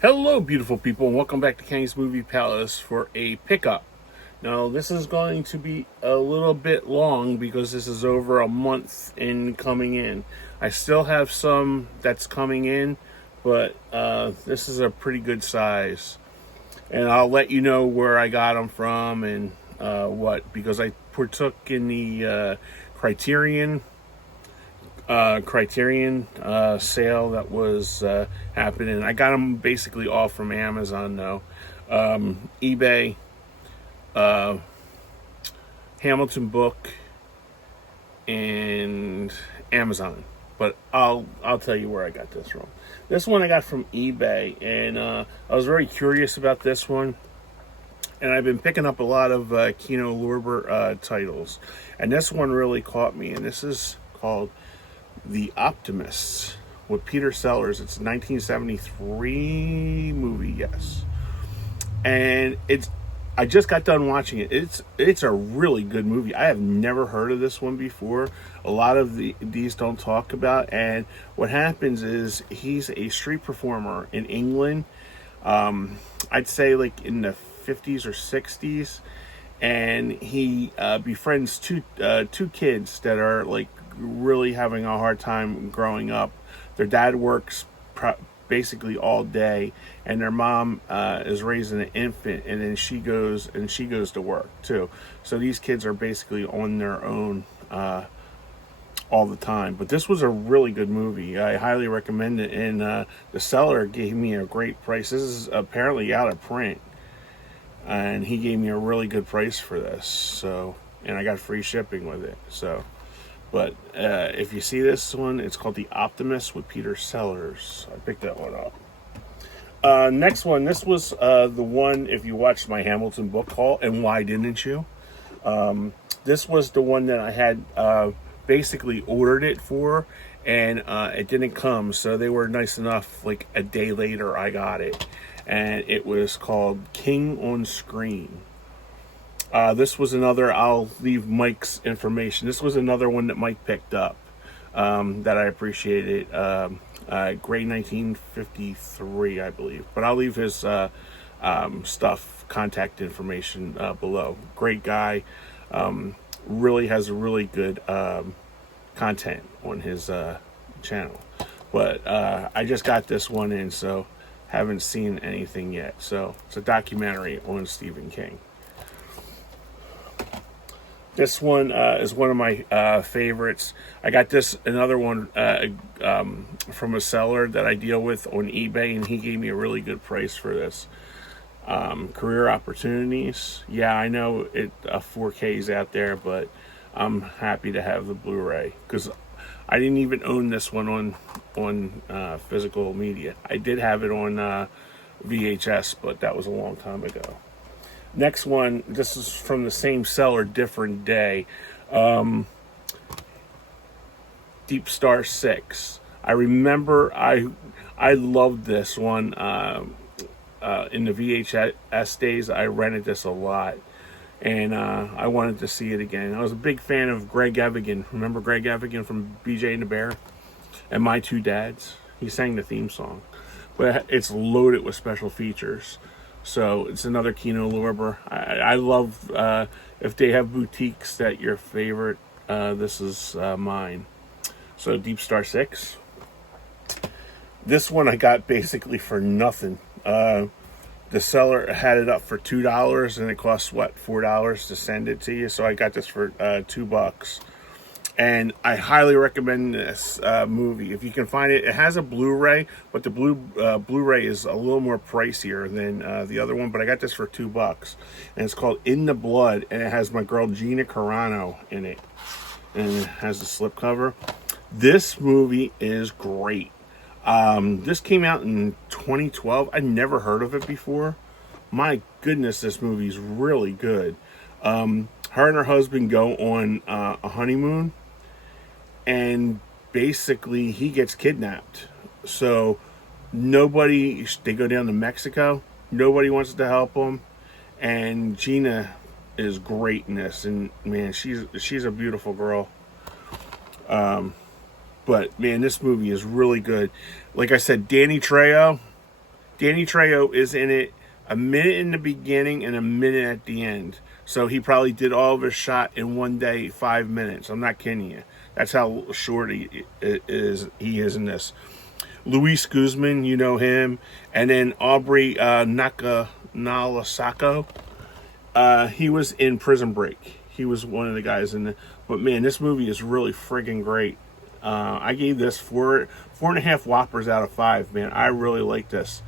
Hello, beautiful people, and welcome back to Kenny's Movie Palace for a pickup. Now, this is going to be a little bit long because this is over a month in coming in. I still have some that's coming in, but this is a pretty good size. And I'll let you know where I got them from and because I partook in the Criterion sale that was happening. I got them basically all from Amazon though, eBay, uh, Hamilton Book, and Amazon. But I'll tell you where I got this from. This one I got from eBay, and I was very curious about this one. And I've been picking up a lot of Kino Lorber titles, and this one really caught me. And this is called The Optimists with Peter Sellers. It's a 1973 movie, yes. And I just got done watching it. It's a really good movie. I have never heard of this one before. A lot of these don't talk about. And what happens is he's a street performer in England. I'd say like in the 50s or 60s, and he befriends two kids that are like really having a hard time growing up. Their dad works basically all day, and their mom is raising an infant, and then she goes to work too. So these kids are basically on their own all the time. But this was a really good movie. I highly recommend it, and the seller gave me a great price. This is apparently out of print, and he gave me a really good price for this. So, and I got free shipping with it. So, but if you see this one, it's called The Optimist with Peter Sellers. I picked that one up. Next one, this was the one, if you watched my Hamilton book haul, and why didn't you? This was the one that I had basically ordered it for, and it didn't come, so they were nice enough, like a day later I got it, and it was called King on Screen. This was another, I'll leave Mike's information. This was another one that Mike picked up that I appreciated. Gray 1953, I believe. But I'll leave his contact information below. Great guy. Really has a really good content on his channel. But I just got this one in, so haven't seen anything yet. So it's a documentary on Stephen King. This one is one of my favorites. I got another one from a seller that I deal with on eBay, and he gave me a really good price for this. Career Opportunities. Yeah, I know it 4K is out there, but I'm happy to have the Blu-ray because I didn't even own this one on physical media. I did have it on VHS, but that was a long time ago. Next one, this is from the same seller, different day. Deep Star 6. I remember I loved this one in the VHS days. I rented this a lot, and I wanted to see it again. I was a big fan of Greg Evigan. Remember Greg Evigan from BJ and the Bear and My Two Dads? He sang the theme song, but it's loaded with special features. So it's another Kino Lorber. I love if they have boutiques that your favorite. This is mine. So Deep Star 6. This one I got basically for nothing. The seller had it up for $2, and it costs $4 to send it to you. So I got this for $2. And I highly recommend this movie. If you can find it, it has a Blu-ray, but the Blu-ray is a little more pricier than the other one. But I got this for $2, and it's called In the Blood, and it has my girl Gina Carano in it, and it has the slipcover. This movie is great. This came out in 2012. I never heard of it before. My goodness, this movie's really good. Her and her husband go on a honeymoon, and basically he gets kidnapped. So they go down to Mexico. Nobody wants to help him, and Gina is great in this. And man, she's a beautiful girl. But man, this movie is really good. Like I said, Danny Trejo, Danny Trejo is in it a minute in the beginning and a minute at the end. So he probably did all of his shot in one day, 5 minutes. I'm not kidding you. That's how short he is in this. Luis Guzman, you know him. And then Aubrey Nalasako. He was in Prison Break. He was one of the guys in the... But man, this movie is really friggin' great. I gave this 4.5 Whoppers out of 5, man. I really like this.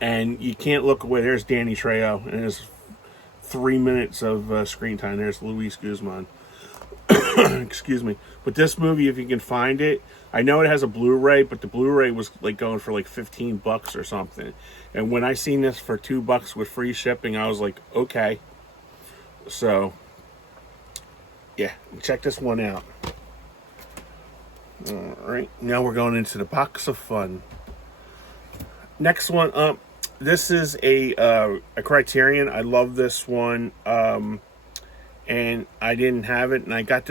And you can't look away. There's Danny Trejo, and there's 3 minutes of screen time. There's Luis Guzman. Excuse me. But this movie, if you can find it, I know it has a Blu-ray, but the Blu-ray was like going for like $15 or something. And when I seen this for $2 with free shipping, I was like, okay. So, yeah, check this one out. All right, now we're going into the box of fun. Next one up. This is a Criterion. I love this one, and I didn't have it, and I got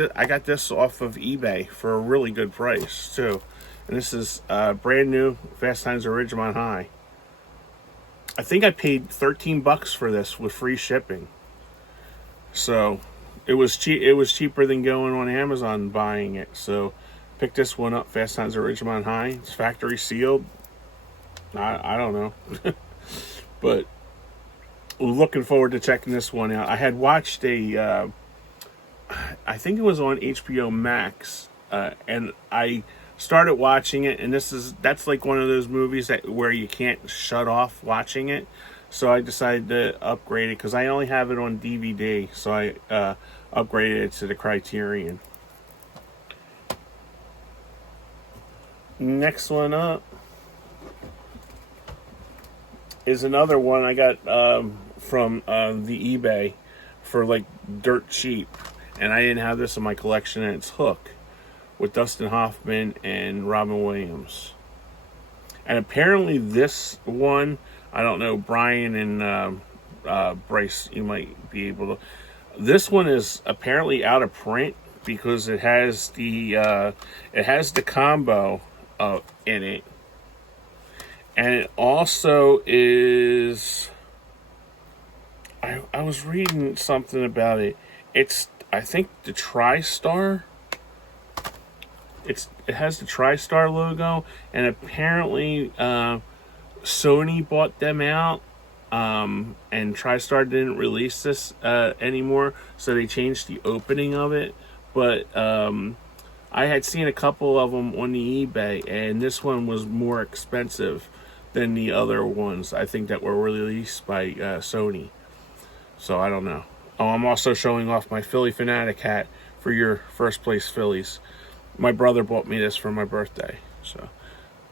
this off of eBay for a really good price too. And this is brand new Fast Times at Ridgemont High. I think I paid $13 for this with free shipping. So it was cheap. It was cheaper than going on Amazon and buying it. So pick this one up. Fast Times at Ridgemont High. It's factory sealed. I don't know. But looking forward to checking this one out. I had watched I think it was on HBO Max, and I started watching it, and that's like one of those movies where you can't shut off watching it. So I decided to upgrade it because I only have it on DVD. So I upgraded it to the Criterion. Next one up is another one I got from the eBay for like dirt cheap, and I didn't have this in my collection, and it's Hook with Dustin Hoffman and Robin Williams. And apparently this one, I don't know, Brian and Bryce, you might be able to. This one is apparently out of print because it has the combo in it. And it also is... I was reading something about it. It's, I think, the TriStar. It has the TriStar logo. And apparently Sony bought them out. And TriStar didn't release this anymore. So they changed the opening of it. But I had seen a couple of them on the eBay. And this one was more expensive than the other ones, I think, that were released by Sony. So I don't know. Oh, I'm also showing off my Philly Fanatic hat for your first place Phillies. My brother bought me this for my birthday, so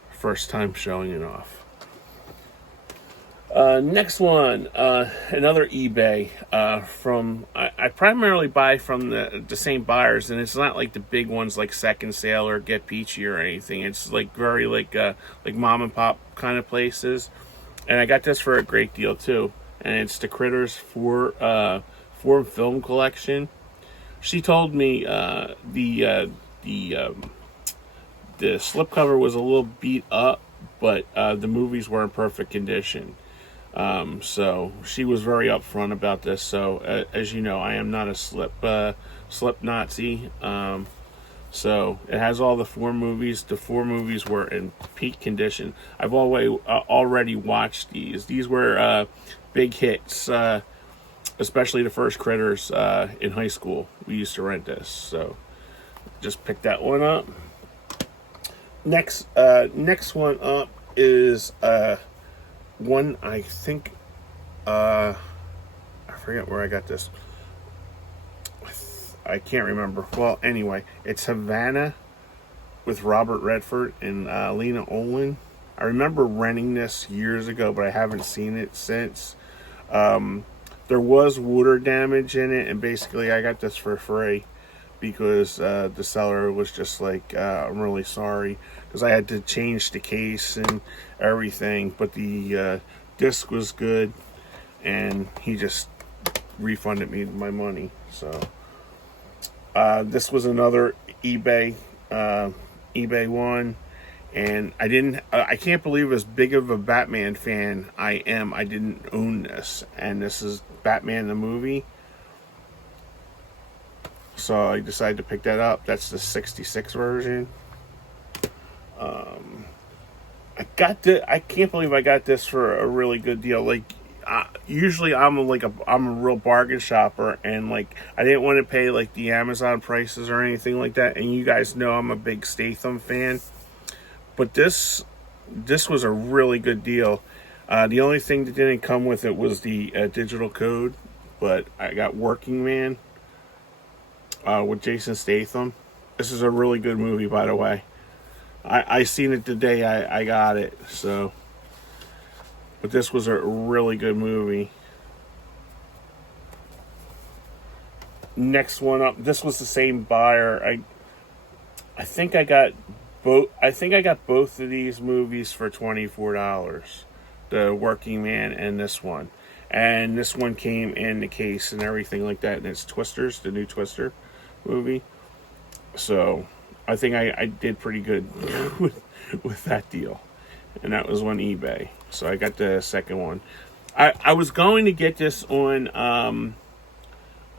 first time showing it off. Next one, another eBay from, I primarily buy from the same buyers, and it's not like the big ones like Second Sale or Get Peachy or anything. It's like very like mom and pop kind of places, and I got this for a great deal too. And it's the Critters 4 film collection. She told me the slipcover was a little beat up, but the movies were in perfect condition. So she was very upfront about this. So as you know, I am not a slip Nazi. So it has all the 4 movies. The 4 movies were in peak condition. I've already watched these. These were big hits, especially the first Critters in high school. We used to rent this, so just pick that one up. Next one up is one, I think, I forget where I got this. I can't remember. Well, anyway, it's Havana with Robert Redford and Lena Olin. I remember renting this years ago, but I haven't seen it since. There was water damage in it, and basically I got this for free because the seller was just like, I'm really sorry, because I had to change the case and everything, but the disc was good, and he just refunded me my money. So this was another eBay one, And I can't believe as big of a Batman fan I am, I didn't own this. And this is Batman the movie. So I decided to pick that up. That's the 66 version. I can't believe I got this for a really good deal. Like, usually I'm a real bargain shopper, and like I didn't want to pay like the Amazon prices or anything like that. And you guys know I'm a big Statham fan, but this was a really good deal. The only thing that didn't come with it was the digital code, but I got Working Man with Jason Statham. This is a really good movie, by the way. I seen it the day I got it, so. But this was a really good movie. Next one up. This was the same buyer. I think I got both. I think I got both of these movies for $24. The Working Man and this one. And this one came in the case and everything like that. And it's Twisters, the new Twister movie. So I think I did pretty good with that deal. And that was on eBay. So I got the second one. I was going to get this on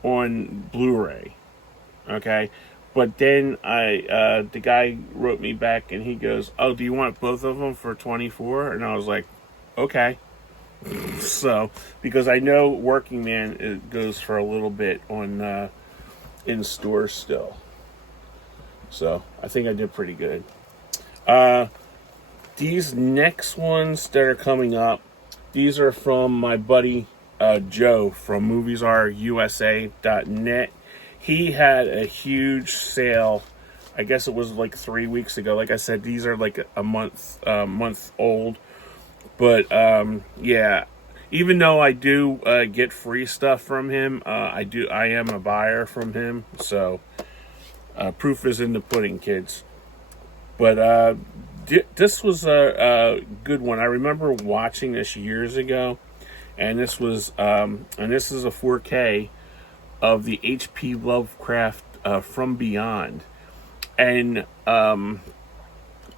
Blu-ray. Okay. But then the guy wrote me back and he goes, "Oh, do you want both of them for 24?" And I was like, okay. So, because I know Working Man, it goes for a little bit on in stores still. So I think I did pretty good. These next ones that are coming up, these are from my buddy Joe from MoviesRUSA.net. He had a huge sale. I guess it was like 3 weeks ago. Like I said, these are like a month old. But yeah, even though I do get free stuff from him, I am a buyer from him. So proof is in the pudding, kids. But this was a good one. I remember watching this years ago, and this was and this is a 4K of the H.P. Lovecraft From Beyond, and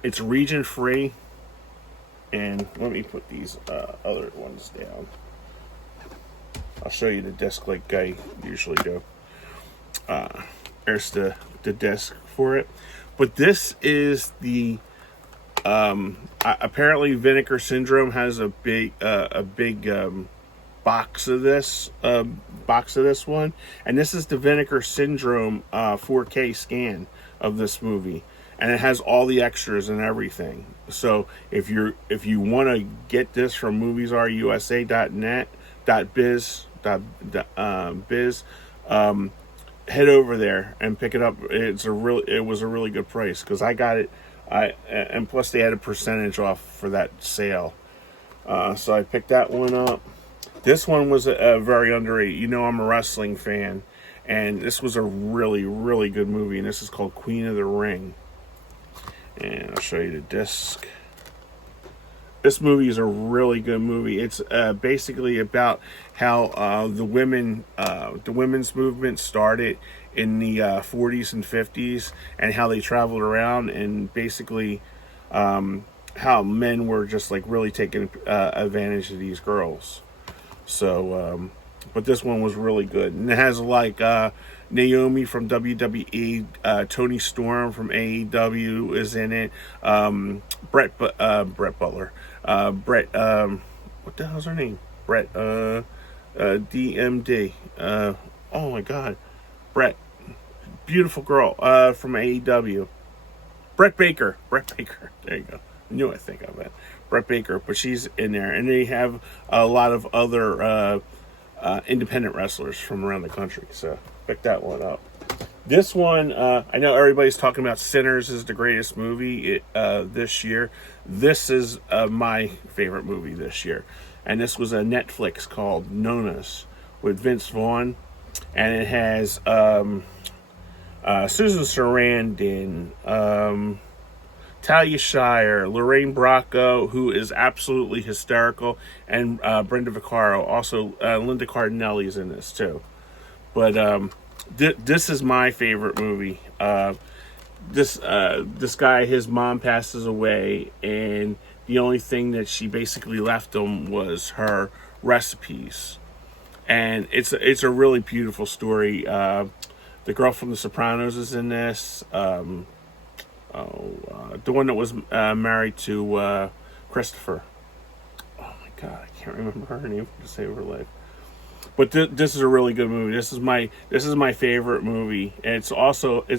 it's region free. And let me put these other ones down. I'll show you the disc like I usually do. There's the disc for it. But this is the apparently Vinegar Syndrome has a big box of this one, and this is the Vinegar Syndrome 4K scan of this movie, and it has all the extras and everything. So if you want to get this from moviesrusa.net .biz head over there and pick it up. It was a really good price because I got it. And plus they had a percentage off for that sale. So I picked that one up. This one was a very underrated. You know, I'm a wrestling fan, and this was a really, really good movie. And this is called Queen of the Ring. And I'll show you the disc. This movie is a really good movie. It's basically about how the women's movement started in the 40s and 50s, and how they traveled around, and basically how men were just like really taking advantage of these girls. So, but this one was really good, and it has like Naomi from WWE, Tony Storm from AEW is in it. Brett Butler, Brett, what the hell's her name? Brett, DMD. Oh my God, Brett, beautiful girl, from AEW. Brett Baker. There you go. I knew I'd think of it. Brett Baker, but she's in there, and they have a lot of other independent wrestlers from around the country. So pick that one up. This one, I know everybody's talking about Sinners is the greatest movie this year. This is my favorite movie this year, and this was a Netflix called Nonas with Vince Vaughn, and it has Susan Sarandon, Talia Shire, Lorraine Bracco, who is absolutely hysterical, and Brenda Vaccaro. Also, Linda Cardinelli is in this too. But this is my favorite movie. this guy, his mom passes away, and the only thing that she basically left him was her recipes. And it's a really beautiful story. The girl from The Sopranos is in this. The one that was married to Christopher. Oh my God, I can't remember her name to save her life. But this is a really good movie. This is my favorite movie, and it's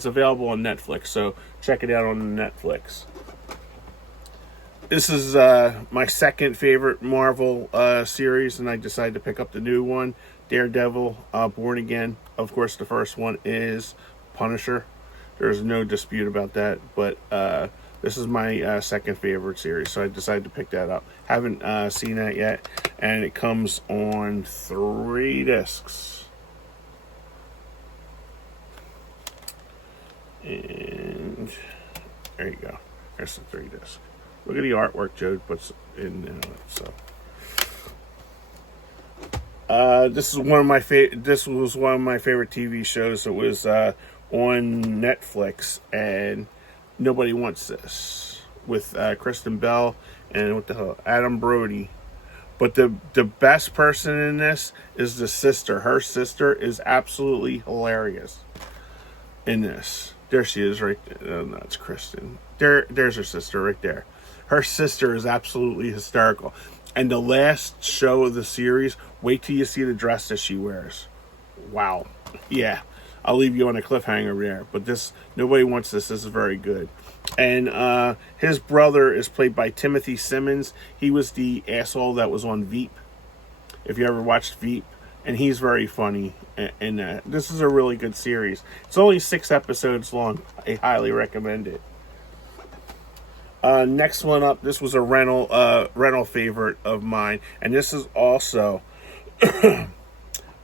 available on Netflix. So check it out on Netflix. This is my second favorite Marvel series, and I decided to pick up the new one, Daredevil, Born Again. Of course, the first one is Punisher. There's no dispute about that. But this is my second favorite series, so I decided to pick that up. Haven't seen that yet, and it comes on 3 discs. And there you go. There's the 3 discs. Look at the artwork Joe puts in it. So this was one of my favorite TV shows that was on Netflix, and Nobody Wants This, with Kristen Bell and what the hell, Adam Brody. But the best person in this is the sister. Her sister is absolutely hilarious in this. There she is, right there. Oh, no, it's Kristen. There's her sister right there. Her sister is absolutely hysterical. And the last show of the series, wait till you see the dress that she wears. Wow. Yeah. I'll leave you on a cliffhanger there. But this, Nobody Wants This. This is very good. And his brother is played by Timothy Simmons. He was the asshole that was on Veep, if you ever watched Veep. And he's very funny in that. This is a really good series. It's only 6 episodes long. I highly recommend it. Next one up, this was a rental favorite of mine. And this is also...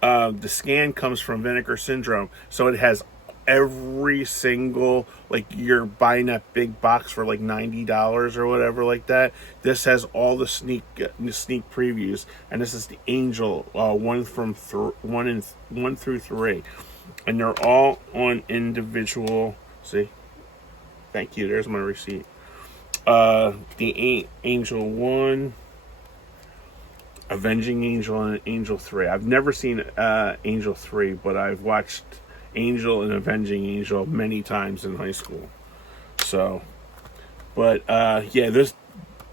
the scan comes from Vinegar Syndrome, so it has every single, like, you're buying that big box for like $90 or whatever like that. This has all the sneak previews, and this is the Angel 1 through 3, and they're all on individual. See, thank you. There's my receipt. The Angel 1. Avenging Angel and Angel 3. I've never seen Angel 3, but I've watched Angel and Avenging Angel many times in high school. So, but yeah, this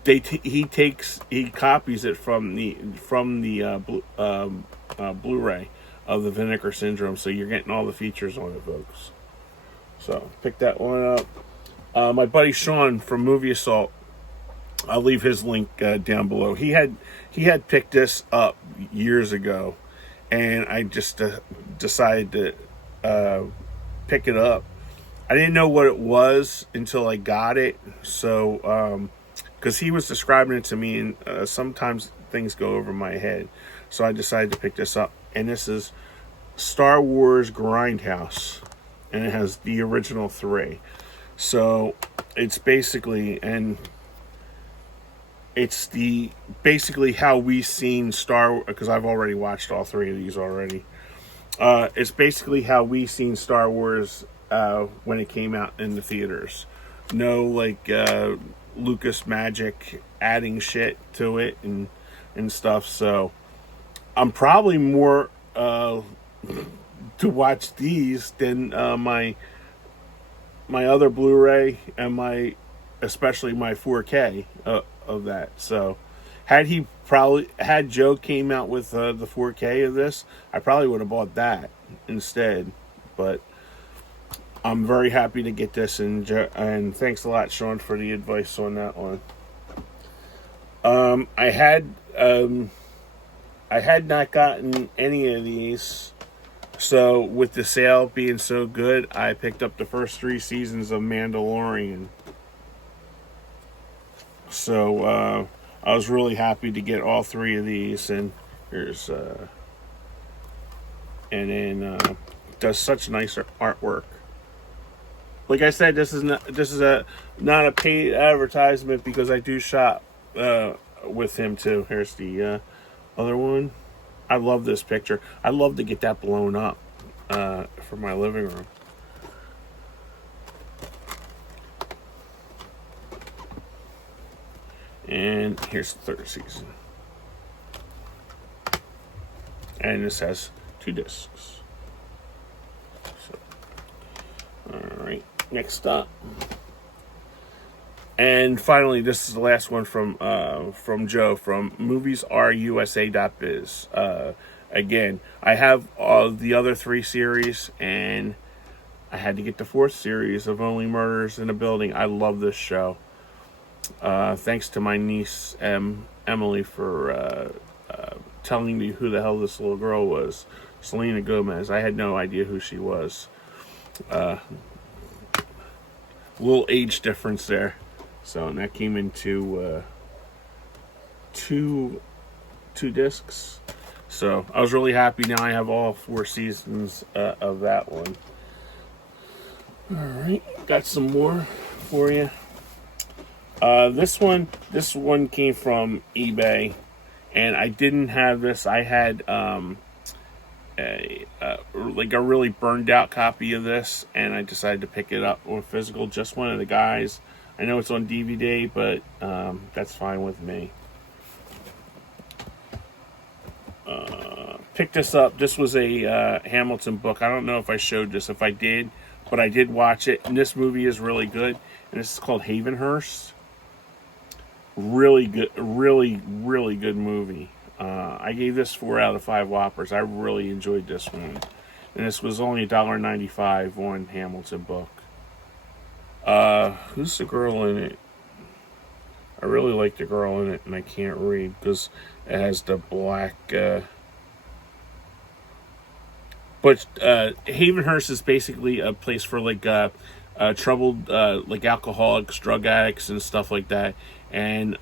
he copies it from the Blu-ray of the Vinegar Syndrome, so you're getting all the features on it, folks. So pick that one up. My buddy Sean from Movie Assault, I'll leave his link down below. He had picked this up years ago, and I just decided to pick it up. I didn't know what it was until I got it. So, because he was describing it to me, and sometimes things go over my head. So I decided to pick this up, and this is Star Wars Grindhouse, and it has the original 3. So it's basically, and it's basically how we seen because I've already watched all 3 of these already. It's basically how we seen Star Wars when it came out in the theaters. No, like, Lucas magic adding shit to it and stuff. So I'm probably more to watch these than my other Blu-ray and especially my 4K of that. So had Joe came out with the 4K of this, I probably would have bought that instead. But I'm very happy to get this, and thanks a lot, Sean, for the advice on that one. I had not gotten any of these, so with the sale being so good, I picked up the first 3 seasons of Mandalorian. So I was really happy to get all 3 of these, and here's and then does such nice artwork. Like I said, this is not a paid advertisement, because I do shop with him too. Here's the other one. I love this picture. I'd love to get that blown up for my living room. And here's the third season. And this has 2 discs. So, all right, next up. And finally, this is the last one from Joe from moviesarusa.biz. Again, I have all the other 3 series, and I had to get the 4th series of Only Murders in the Building. I love this show. Thanks to my niece Emily for telling me who the hell this little girl was, Selena Gomez. I had no idea who she was. Little age difference there. So, and that came into two discs. So I was really happy. Now I have all 4 seasons of that one. All right, got some more for you. This one came from eBay, and I didn't have this. I had a really burned out copy of this, and I decided to pick it up on physical. Just one of the guys. I know it's on DVD, but that's fine with me. Picked this up. This was a Hamilton book. I don't know if I showed this. If I did, but I did watch it. And this movie is really good. And this is called Havenhurst. Really good, really good movie. I gave this 4 out of 5 Whoppers. I really enjoyed this one. And this was only $1.95 on Hamilton book. Who's the girl in it? I really like the girl in it, and I can't read because it has the black. But Havenhurst is basically a place for troubled alcoholics, drug addicts, and stuff like that. And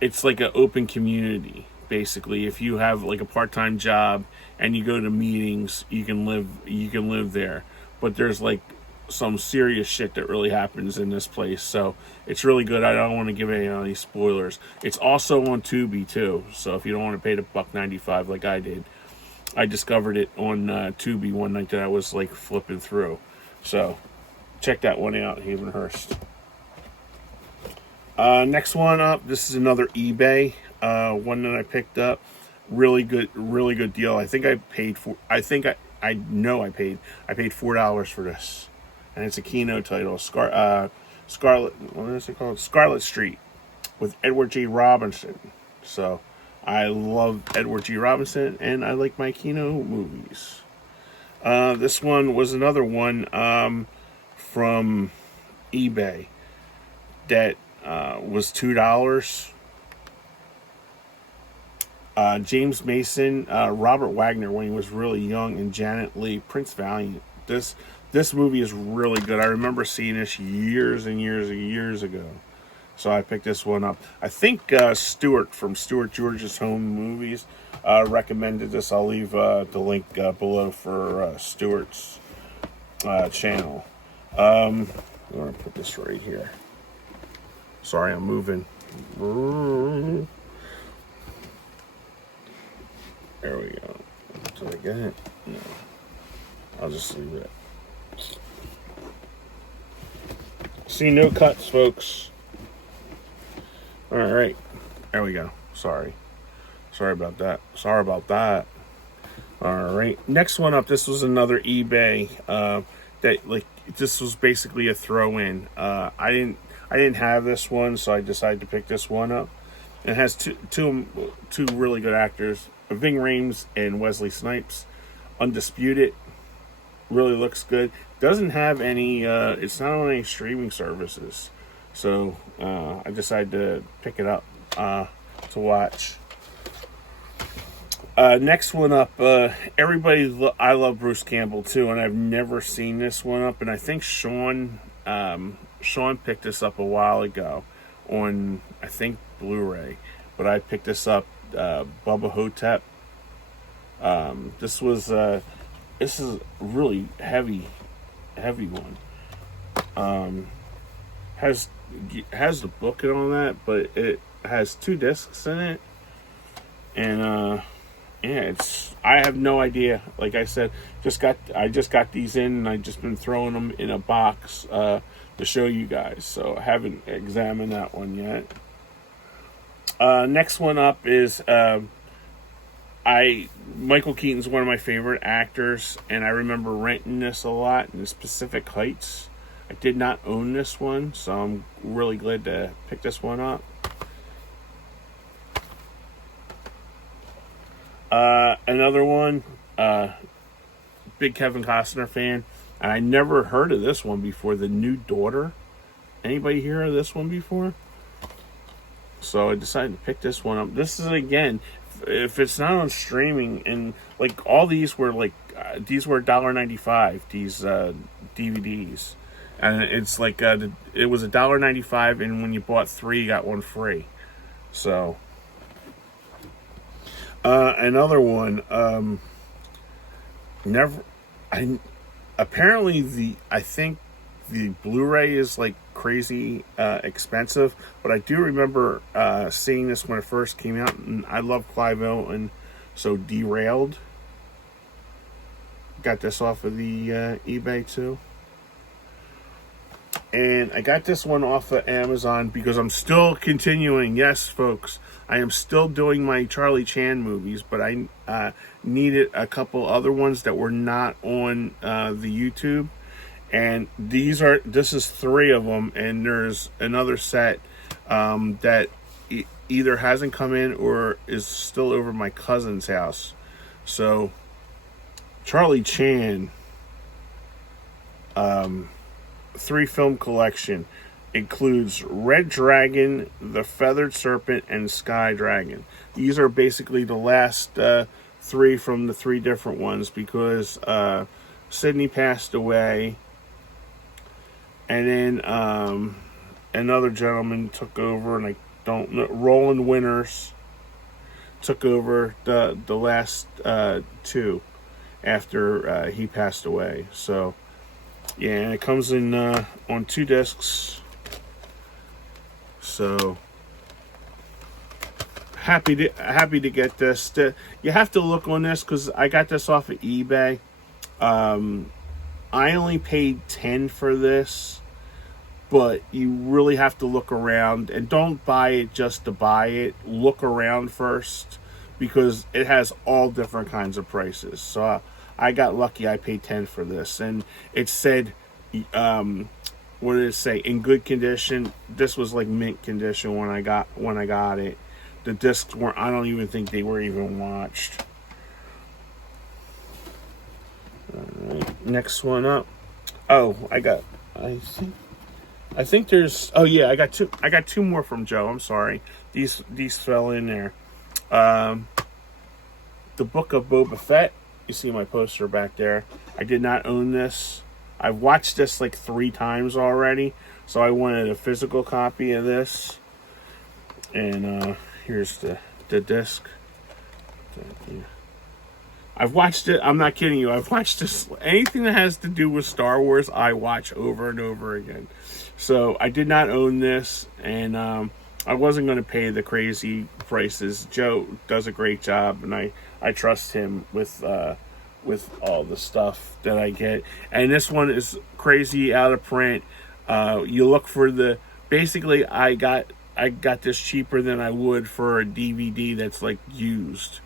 it's like an open community. Basically, if you have like a part-time job and you go to meetings, you can live there. But there's like some serious shit that really happens in this place, so it's really good. I don't want to give any spoilers. It's also on Tubi too, so if you don't want to pay the $1.95 like I did, I discovered it on Tubi one night that I was like flipping through. So check that one out, Havenhurst. Next one up, this is another eBay one that I picked up. Really good deal. I think I paid $4 for this. And it's a Kino title, Scarlet. What is it called? Scarlet Street, with Edward G. Robinson. So, I love Edward G. Robinson, and I like my Kino movies. This one was another one from eBay that was $2. James Mason, Robert Wagner when he was really young, and Janet Leigh, Prince Valiant. This movie is really good. I remember seeing this years and years ago. So I picked this one up. I think Stuart from Stuart George's Home Movies recommended this. I'll leave the link below for Stuart's channel. I'm going to put this right here. Sorry, I'm moving. There we go. Did I get it? No. I'll just leave it. See, no cuts, folks. All right. There we go. Sorry about that. All right. Next one up. This was another eBay. This was basically a throw-in. I didn't have this one, so I decided to pick this one up. It has two really good actors, Ving Rhames and Wesley Snipes. Undisputed. Really looks good. Doesn't have any. It's not on any streaming services, so I decided to pick it up to watch. Next one up. I love Bruce Campbell too, and I've never seen this one up. And I think Sean picked this up a while ago on, I think, Blu-ray, but I picked this up. Bubba Hotep. This is a really heavy one. Has the book and all that, but it has 2 discs in it, and I have no idea. Like I said, I just got these in, and I just been throwing them in a box to to show you guys. So I haven't examined that one yet. Next one up is Michael Keaton's one of my favorite actors, and I remember renting this a lot in Pacific Heights. I did not own this one, so I'm really glad to pick this one up. Another one, big Kevin Costner fan, and I never heard of this one before, The New Daughter. Anybody hear of this one before? So I decided to pick this one up. This is, again, if it's not on streaming, and like all these were like, these were $1.95, these DVDs. And it's like, it was $1.95, and when you bought 3, you got 1 free. So, another one, apparently I think the Blu-ray is like crazy expensive, but I do remember seeing this when it first came out, and I love Clive Owen, so Derailed. Got this off of the eBay too. And I got this one off of Amazon because I'm still continuing. Yes, folks, I am still doing my Charlie Chan movies, but I needed a couple other ones that were not on the YouTube. And this is 3 of them, and there's another set that either hasn't come in or is still over my cousin's house. So, Charlie Chan, 3-film collection includes Red Dragon, The Feathered Serpent, and Sky Dragon. These are basically the last 3 from the 3 different ones, because Sydney passed away, and then another gentleman took over, and I don't know, Roland Winters took over the last 2 after he passed away. So yeah, and it comes in on 2 discs. So happy to get this. You have to look on this because I got this off of eBay. I only paid $10 for this, but you really have to look around, and don't buy it just to buy it. Look around first, because it has all different kinds of prices. So I got lucky. I paid $10 for this, and it said, what did it say? In good condition. This was like mint condition when I got it. The discs weren't. I don't even think they were even watched. All right, next one up. Oh, I think there's. Oh yeah, I got 2. I got 2 more from Joe. I'm sorry. These fell in there. The Book of Boba Fett. You see my poster back there. I did not own this. I've watched this like 3 times already, so I wanted a physical copy of this. And here's the disc. I've watched it. I'm not kidding you. I've watched this. Anything that has to do with Star Wars, I watch over and over again. So I did not own this, and I wasn't going to pay the crazy prices. Joe does a great job, and I trust him with all the stuff that I get. And this one is crazy out of print. You look for basically I got this cheaper than I would for a DVD that's like used.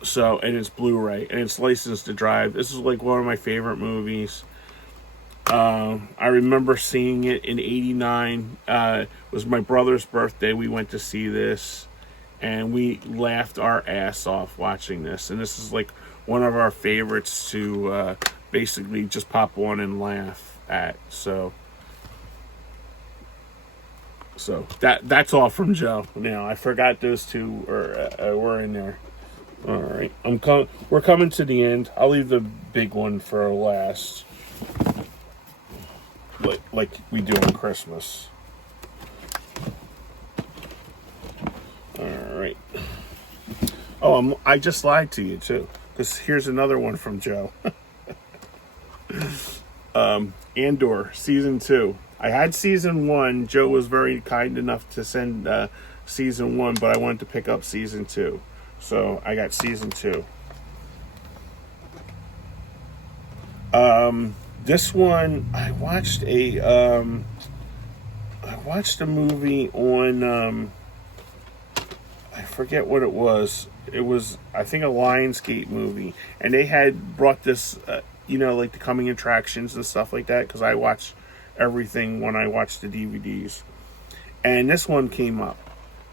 So, and it's Blu-ray, and it's licensed to drive. This is like one of my favorite movies. I remember seeing it in '89. It was my brother's birthday. We went to see this, and we laughed our ass off watching this. And this is like one of our favorites to basically just pop on and laugh at. So that's all from Joe. Now I forgot those 2 were in there. All right, we're coming to the end. I'll leave the big one for last, like we do on Christmas. All right. Oh, I just lied to you too, because here's another one from Joe. Andor season 2. I had season 1. Joe was very kind enough to send season 1, but I wanted to pick up season 2. So I got season 2. This one, I watched a movie on, I forget what it was. It was, I think, a Lionsgate movie, and they had brought this, like the coming attractions and stuff like that, because I watch everything when I watch the DVDs. And this one came up,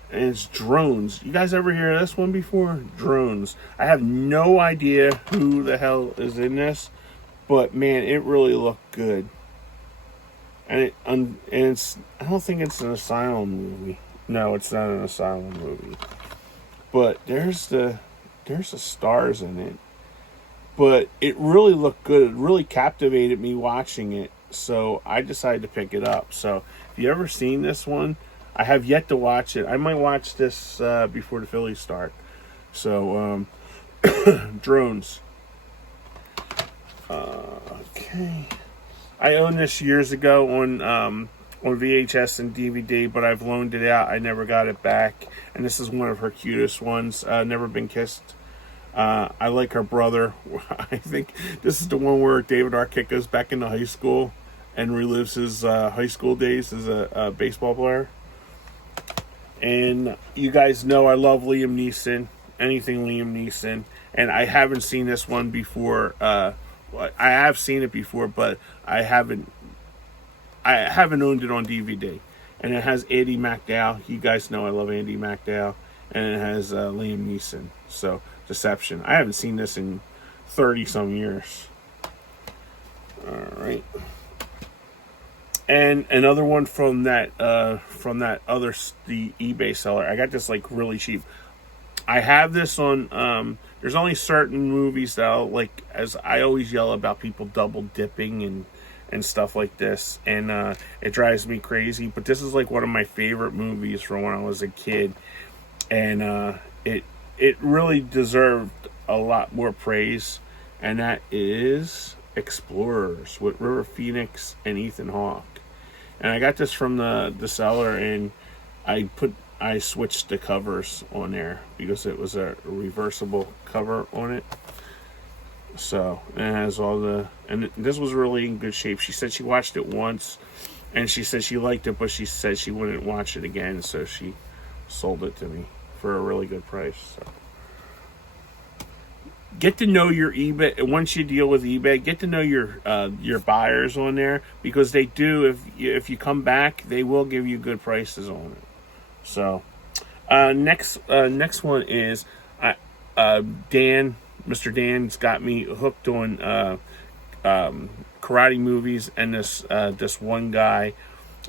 and it's Drones. You guys ever hear of this one before? Drones. I have no idea who the hell is in this, but man, it really looked good. And it's, I don't think it's an Asylum movie. No, it's not an Asylum movie. But there's the stars in it. But it really looked good. It really captivated me watching it. So I decided to pick it up. So if you ever seen this one, I have yet to watch it. I might watch this before the Phillies start. So, Drones. Okay. I owned this years ago on VHS and DVD, but I've loaned it out. I never got it back. And this is one of her cutest ones. Never Been Kissed. I like her brother. I think this is the one where David Arquette goes back into high school and relives his high school days as a baseball player. And you guys know I love Liam Neeson. Anything Liam Neeson. And I haven't seen this one before. I have seen it before, but I haven't owned it on DVD. And it has Andy McDowell. You guys know I love Andy McDowell. And it has Liam Neeson. So, Deception. I haven't seen this in 30-some years. Alright. And another one from the eBay seller. I got this like really cheap. I have this on, there's only certain movies that I'll, like, as I always yell about people double dipping and stuff like this, and it drives me crazy, but this is like one of my favorite movies from when I was a kid, and it really deserved a lot more praise, and that is Explorers with River Phoenix and Ethan Hawke. And I got this from the seller, and I switched the covers on there because it was a reversible cover on it. So it has and this was really in good shape. She said she watched it once, and she said she liked it, but she said she wouldn't watch it again, so she sold it to me for a really good price. So get to know your eBay. Once you deal with eBay, get to know your buyers on there, because they do. If you come back, they will give you good prices on it. So next one is Dan. Mr. Dan's got me hooked on karate movies, and this one guy.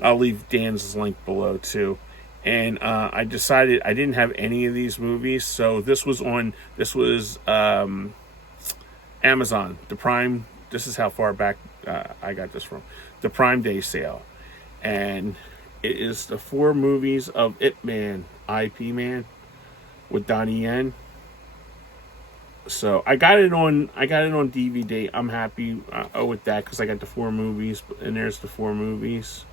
I'll leave Dan's link below too. And I decided I didn't have any of these movies, so this was Amazon, the Prime. This is how far back I got this from. The Prime Day sale. And it is the 4 movies of Ip Man, IP Man, with Donnie Yen. So I got it on DVD. I'm happy with that, because I got the 4 movies, and there's the 4 movies.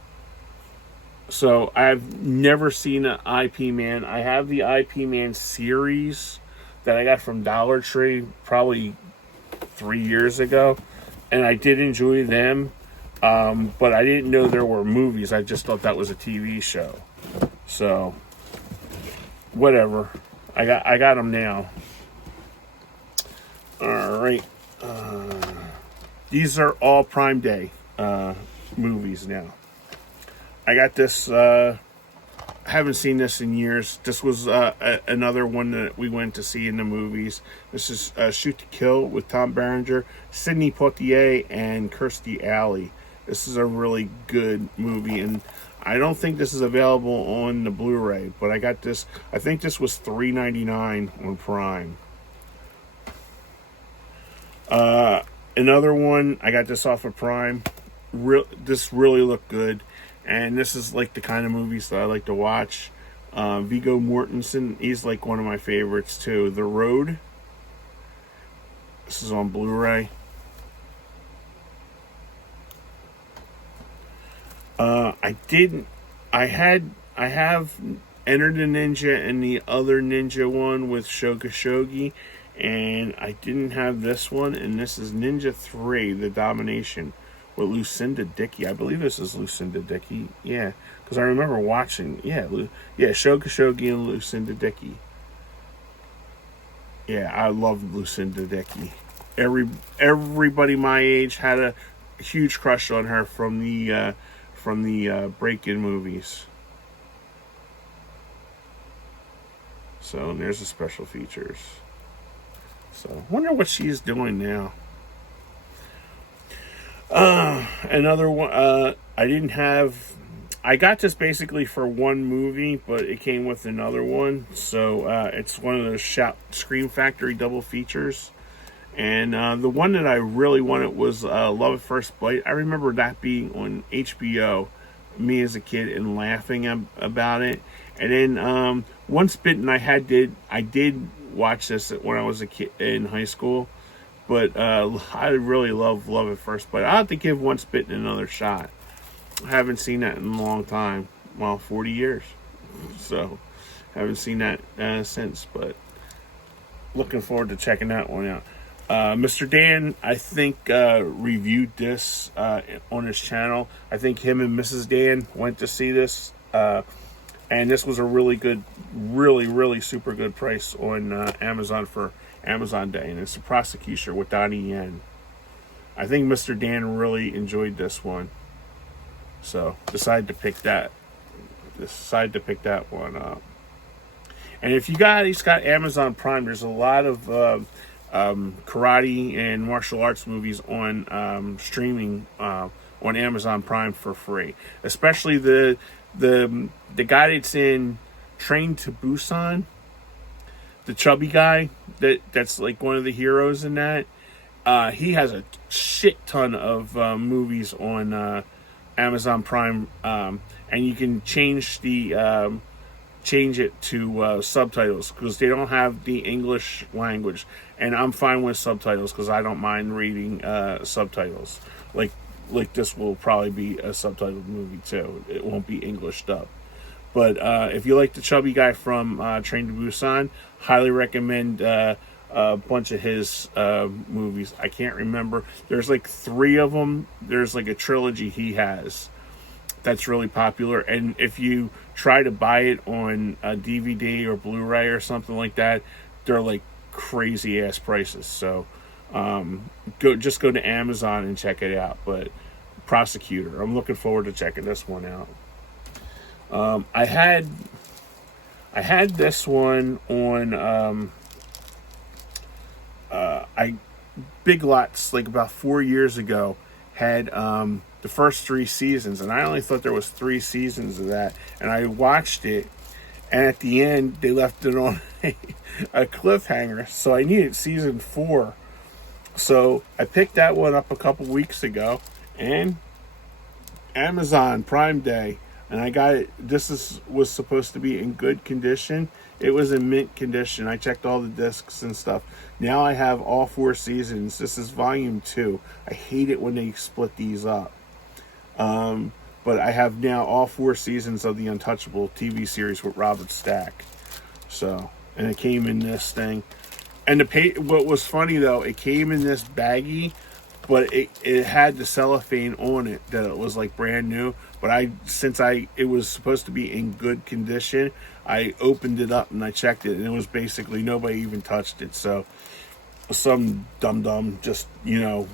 So I've never seen an IP Man. I have the IP Man series that I got from Dollar Tree probably 3 years ago, and I did enjoy them, but I didn't know there were movies. I just thought that was a TV show. So whatever. I got them now. All right. These are all Prime Day movies now. I got this. I haven't seen this in years. This was another one that we went to see in the movies. This is Shoot to Kill with Tom Berenger, Sidney Poitier, and Kirstie Alley. This is a really good movie, and I don't think this is available on the Blu-ray, but I got this. I think this was $3.99 on Prime. Another one, I got this off of Prime. This really looked good. And this is like the kind of movies that I like to watch. Viggo Mortensen, he's like one of my favorites too. The Road. This is on Blu-ray. I have Enter the Ninja and the other Ninja one with Shoga Shogi, and I didn't have this one, and this is Ninja 3, The Domination, with Lucinda Dickey. I believe this is Lucinda Dickey. Yeah, because I remember watching. Yeah, Sho Kosugi and Lucinda Dickey. Yeah, I love Lucinda Dickey. Everybody my age had a huge crush on her from the Break-In movies. So there's the special features. So wonder what she's doing now. Another one. I got this basically for one movie, but it came with another one. So it's one of those Scream Factory double features. And the one that I really wanted was Love at First Bite. I remember that being on HBO, me as a kid, and laughing about it. And then Once Bitten, I did watch this when I was a kid in high school. But I really love Love at First Bite. I'll have to give Once Bitten another shot. I haven't seen that in a long time. Well, 40 years. So, haven't seen that since. But looking forward to checking that one out. Mr. Dan, I think, reviewed this on his channel. I think him and Mrs. Dan went to see this. And this was a really good, really super good price on Amazon for Amazon Day. And it's The Prosecution with Donnie Yen. I think Mr. Dan really enjoyed this one. So, decided to pick that one up. And if you guys got Amazon Prime, there's a lot of karate and martial arts movies on streaming on Amazon Prime for free. Especially the guy that's in Train to Busan, the chubby guy that's like one of the heroes in that. He has a shit ton of movies on Amazon Prime, and you can change it to subtitles because they don't have the English language, and I'm fine with subtitles because I don't mind reading subtitles. Like this will probably be a subtitled movie too. It won't be Englished up. But if you like the chubby guy from Train to Busan, highly recommend a bunch of his movies. I can't remember. There's like 3 of them. There's like a trilogy he has that's really popular. And if you try to buy it on a DVD or Blu-ray or something like that, they're like crazy ass prices. So go to Amazon and check it out. But Prosecutor, I'm looking forward to checking this one out. I had this one on Big Lots like about 4 years ago had the first 3 seasons, and I only thought there was 3 seasons of that, and I watched it, and at the end they left it on a cliffhanger, so I needed season 4. So I picked that one up a couple weeks ago, and Amazon Prime Day, and I got it. Was supposed to be in good condition. It was in mint condition. I checked all the discs and stuff. Now I have all 4 seasons. This is volume 2. I hate it when they split these up. But I have now all 4 seasons of the Untouchable TV series with Robert Stack. So, and it came in this thing. And what was funny though, it came in this baggie, but it had the cellophane on it that it was like brand new. But since it was supposed to be in good condition, I opened it up and I checked it, and it was basically nobody even touched it. So some dum-dum just, I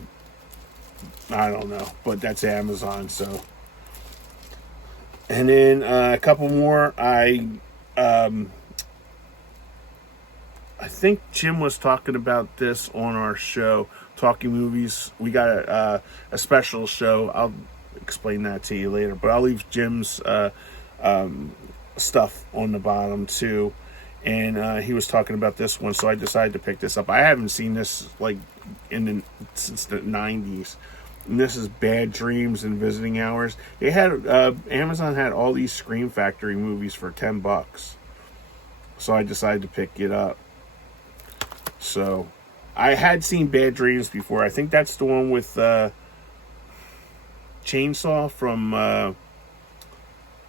don't know, but that's Amazon. So, and then a couple more. I think Jim was talking about this on our show, Talking Movies. We got a special show. I'll explain that to you later, but I'll leave Jim's stuff on the bottom too. And he was talking about this one, so I decided to pick this up. I haven't seen this like since the 90s. And this is Bad Dreams and Visiting Hours. They had Amazon had all these Scream Factory movies for $10, so I decided to pick it up. So I had seen Bad Dreams before. I think that's the one with Chainsaw from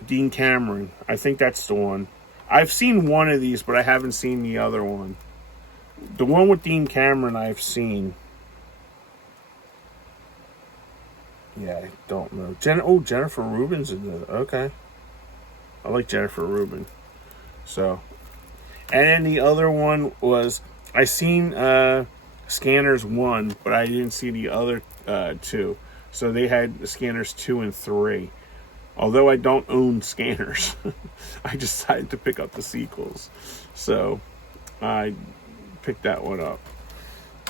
Dean Cameron. I think that's the one. I've seen one of these, but I haven't seen the other one. The one with Dean Cameron I've seen. Yeah, I don't know. Jennifer Rubin's in the. Okay. I like Jennifer Rubin. So, and then the other one was I seen Scanners 1, but I didn't see the other 2. So they had the Scanners 2 and 3. Although I don't own Scanners, I decided to pick up the sequels. So I picked that one up.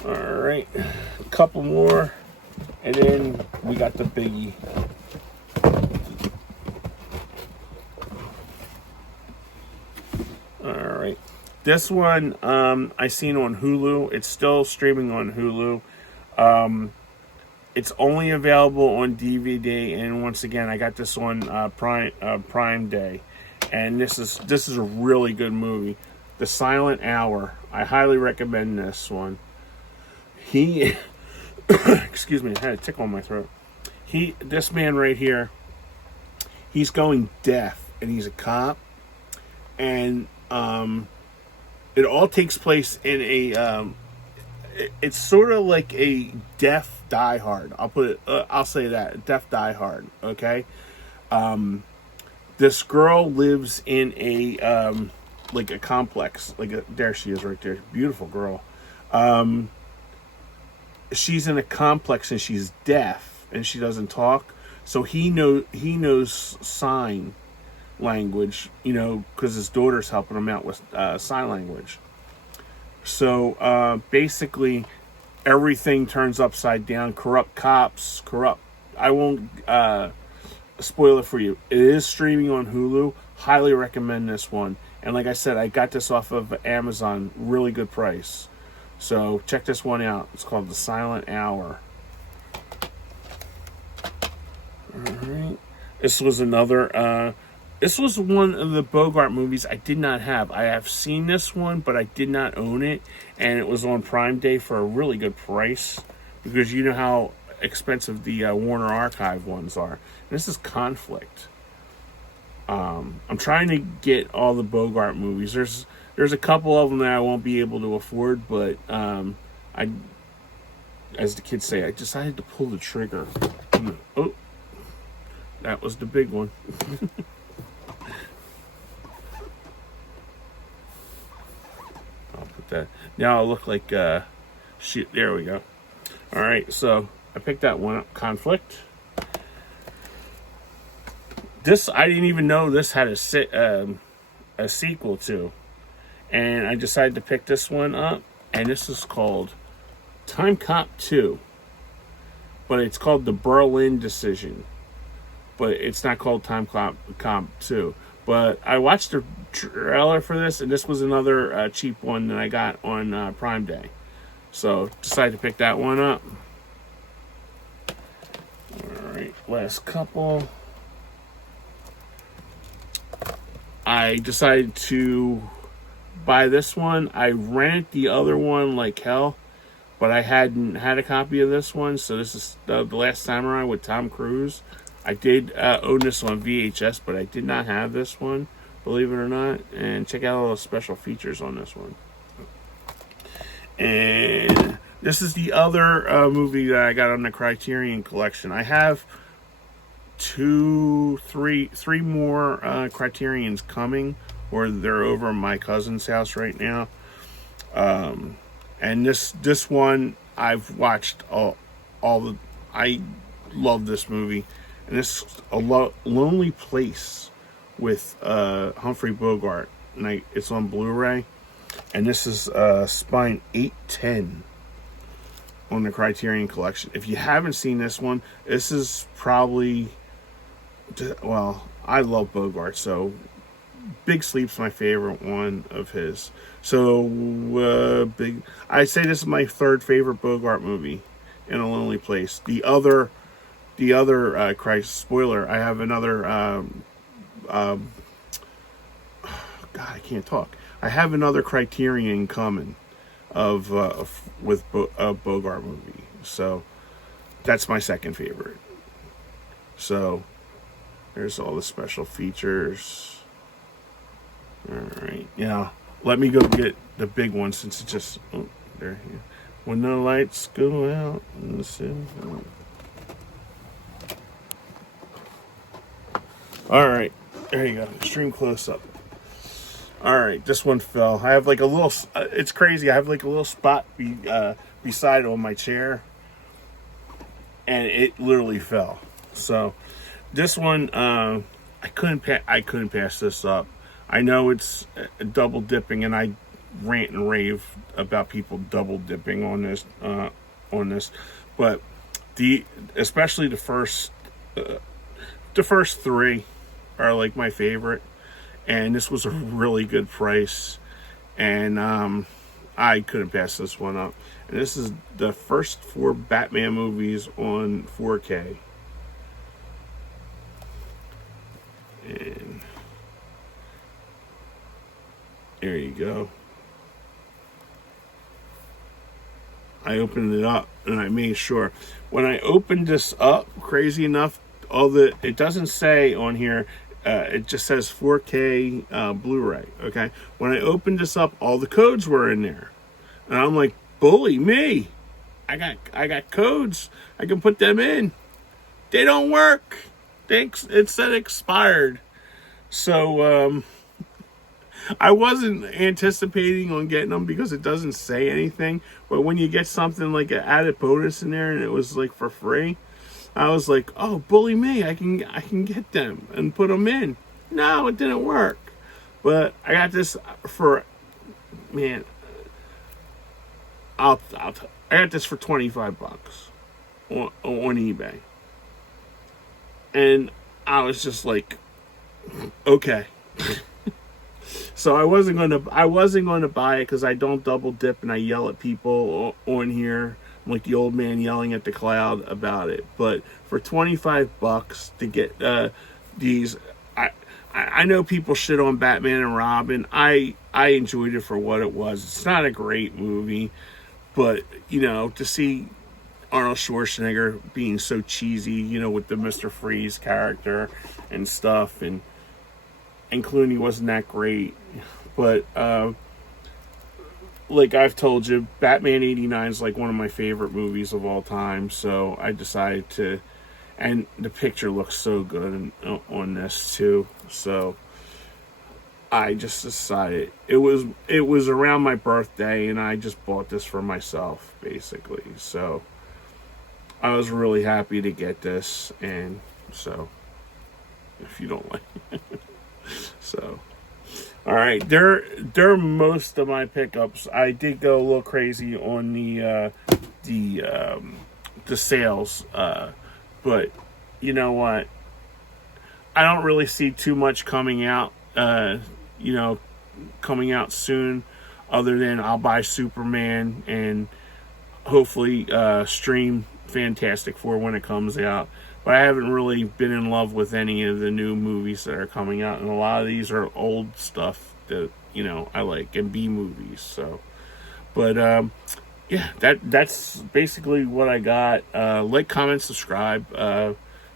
All right, a couple more, and then we got the biggie. All right, this one I seen on Hulu. It's still streaming on Hulu. It's only available on DVD, and once again, I got this on Prime Day, and this is a really good movie. The Silent Hour. I highly recommend this one. He, excuse me, I had a tickle in my throat. This man right here, he's going deaf, and he's a cop, and it all takes place in a. It's sort of like a deaf Die Hard. I'll say that, deaf Die Hard. Okay. This girl lives in a like a complex. There she is, right there. Beautiful girl. She's in a complex and she's deaf and she doesn't talk. So he knows sign language. Because his daughter's helping him out with sign language. So basically, everything turns upside down. Corrupt cops, I won't spoil it for you. It is streaming on Hulu. Highly recommend this one. And like I said, I got this off of Amazon. Really good price. So check this one out. It's called The Silent Hour. All right. This was another. This was one of the Bogart movies I did not have. I have seen this one, but I did not own it. And it was on Prime Day for a really good price. Because you know how expensive the Warner Archive ones are. And this is Conflict. I'm trying to get all the Bogart movies. There's a couple of them that I won't be able to afford. But as the kids say, I decided to pull the trigger. Oh, that was the big one. That now I'll look like shoot, there we go. All right, so I picked that one up. Conflict. This I didn't even know this had a sequel to, and I decided to pick this one up, and this is called Time Cop 2, but it's called The Berlin Decision, but it's not called Time Cop 2. But I watched the trailer for this, and this was another cheap one that I got on Prime Day. So, decided to pick that one up. Alright, last couple. I decided to buy this one. I rented the other one like hell, but I hadn't had a copy of this one. So, this is The Last Samurai with Tom Cruise. I did own this on VHS, but I did not have this one, believe it or not. And check out all the special features on this one. And this is the other movie that I got on the Criterion Collection. I have three more Criterions coming, or they're over at my cousin's house right now. And this one I've watched all the. I love this movie. And this is a Lonely Place with Humphrey Bogart. And it's on Blu-ray. And this is Spine 810 on the Criterion Collection. If you haven't seen this one, this is probably... Well, I love Bogart, so Big Sleep's my favorite one of his. So, I'd say this is my third favorite Bogart movie, In a Lonely Place. The other Christ, spoiler, I have another, God, I can't talk. I have another Criterion coming with a Bogart movie. So, that's my second favorite. So, there's all the special features. Alright, yeah. Let me go get the big one since it's just, oh, there. When the lights go out in the city. All right, there you go. Extreme close up. All right, this one fell. I have like a little. It's crazy. I have like a little spot beside on my chair, and it literally fell. So this one, I couldn't pass this up. I know it's double dipping, and I rant and rave about people double dipping on this, but especially the first three are like my favorite, and this was a really good price, and I couldn't pass this one up. And this is the first 4 Batman movies on 4K. And there you go. I opened it up and I made sure. When I opened this up, crazy enough, it doesn't say on here, it just says 4K Blu-ray, okay? When I opened this up, all the codes were in there. And I'm like, bully me. I got codes. I can put them in. They don't work. It said expired. So I wasn't anticipating on getting them because it doesn't say anything. But when you get something like an added bonus in there and it was like for free, I was like, oh, bully me. I can get them and put them in. No, it didn't work. But I got this for, man, I got this for $25 on eBay. And I was just like, okay. So I wasn't going to buy it because I don't double dip and I yell at people on here. I'm like the old man yelling at the cloud about it. But for $25 to get these, I know people shit on Batman and Robin. I enjoyed it for what it was. It's not a great movie, but to see Arnold Schwarzenegger being so cheesy, with the Mr. Freeze character and stuff, and Clooney wasn't that great, but like I've told you, Batman '89 is like one of my favorite movies of all time. So I decided to, and the picture looks so good on this too. So I just decided it was around my birthday, and I just bought this for myself, basically. So I was really happy to get this, and so if you don't like it. So, all right, they're most of my pickups. I did go a little crazy on the sales, but you know what? I don't really see too much coming out, coming out soon, other than I'll buy Superman and hopefully stream Fantastic Four when it comes out. But I haven't really been in love with any of the new movies that are coming out, and a lot of these are old stuff that I like, and B movies. So, but yeah, that's basically what I got. Like, comment, subscribe.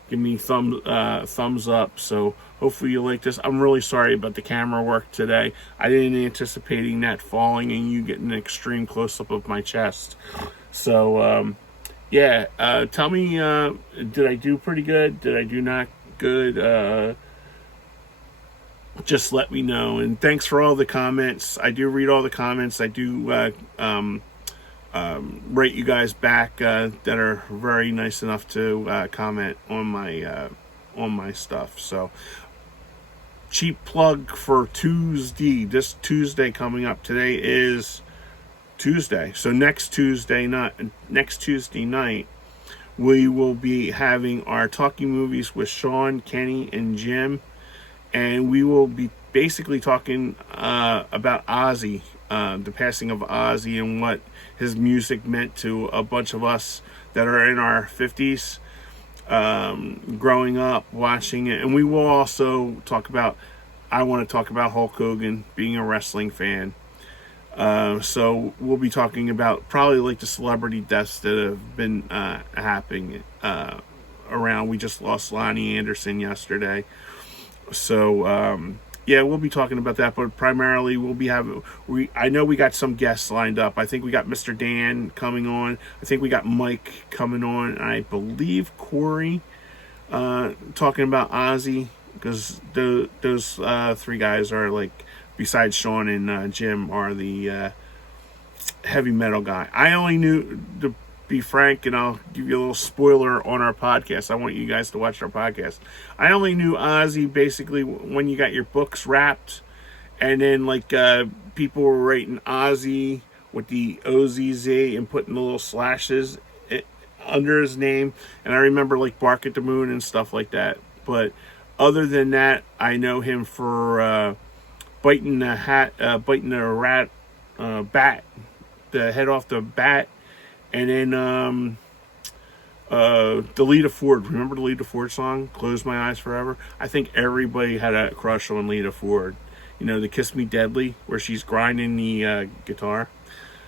Give me thumbs up. So hopefully you like this. I'm really sorry about the camera work today. I didn't anticipating that falling and you getting an extreme close up of my chest. So yeah, tell me, did I do pretty good? Did I do not good? Just let me know. And thanks for all the comments. I do read all the comments. I do write you guys back that are very nice enough to comment on my stuff. So, cheap plug for Tuesday. This Tuesday coming up. Today is Tuesday. So next Tuesday night, we will be having our Talking Movies with Sean, Kenny, and Jim, and we will be basically talking about Ozzy, the passing of Ozzy, and what his music meant to a bunch of us that are in our 50s, growing up, watching it. And we will also I want to talk about Hulk Hogan, being a wrestling fan. So we'll be talking about probably like the celebrity deaths that have been happening around. We just lost Lonnie Anderson yesterday. So yeah, we'll be talking about that, but primarily I know we got some guests lined up. I think we got Mr. Dan coming on. I think we got Mike coming on. I believe Corey talking about Ozzy because those three guys are like, besides Sean and Jim, are the heavy metal guy. I only knew, to be frank, and I'll give you a little spoiler on our podcast. I want you guys to watch our podcast. I only knew Ozzy basically when you got your books wrapped, and then like people were writing Ozzy with the OZZ and putting the little slashes under his name. And I remember like Bark at the Moon and stuff like that. But other than that, I know him for biting a rat, bat, the head off the bat, and then the Lita Ford. Remember the Lita Ford song, "Close My Eyes Forever"? I think everybody had a crush on Lita Ford. You know, the "Kiss Me Deadly," where she's grinding the guitar.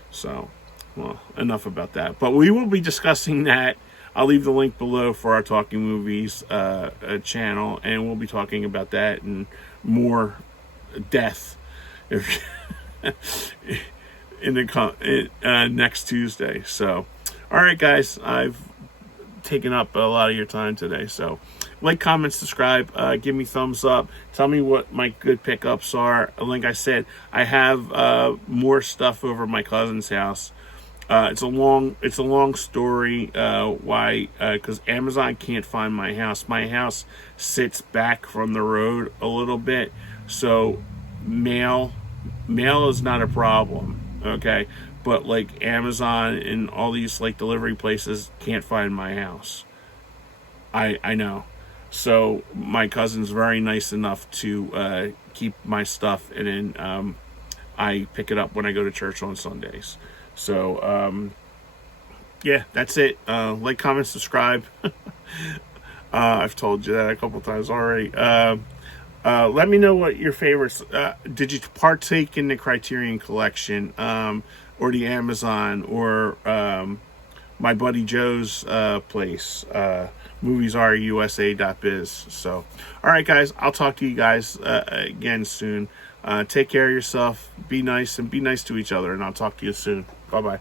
So, well, enough about that. But we will be discussing that. I'll leave the link below for our Talking Movies channel, and we'll be talking about that and more death in the next Tuesday. So, all right, guys, I've taken up a lot of your time today. So, like, comment, subscribe, give me thumbs up. Tell me what my good pickups are. Like I said, I have more stuff over at my cousin's house. It's a long story. Why? Because Amazon can't find my house. My house sits back from the road a little bit, so mail is not a problem. Okay, but like Amazon and all these like delivery places can't find my house. I know. So my cousin's very nice enough to keep my stuff, and then I pick it up when I go to church on Sundays. So yeah, that's it. Like, comment, subscribe. I've told you that a couple times already. Let me know what your favorites. Did you partake in the Criterion Collection, or the Amazon, or my buddy Joe's place, moviesreusa.biz. So, all right, guys, I'll talk to you guys again soon. Take care of yourself. Be nice, and be nice to each other, and I'll talk to you soon. Bye-bye.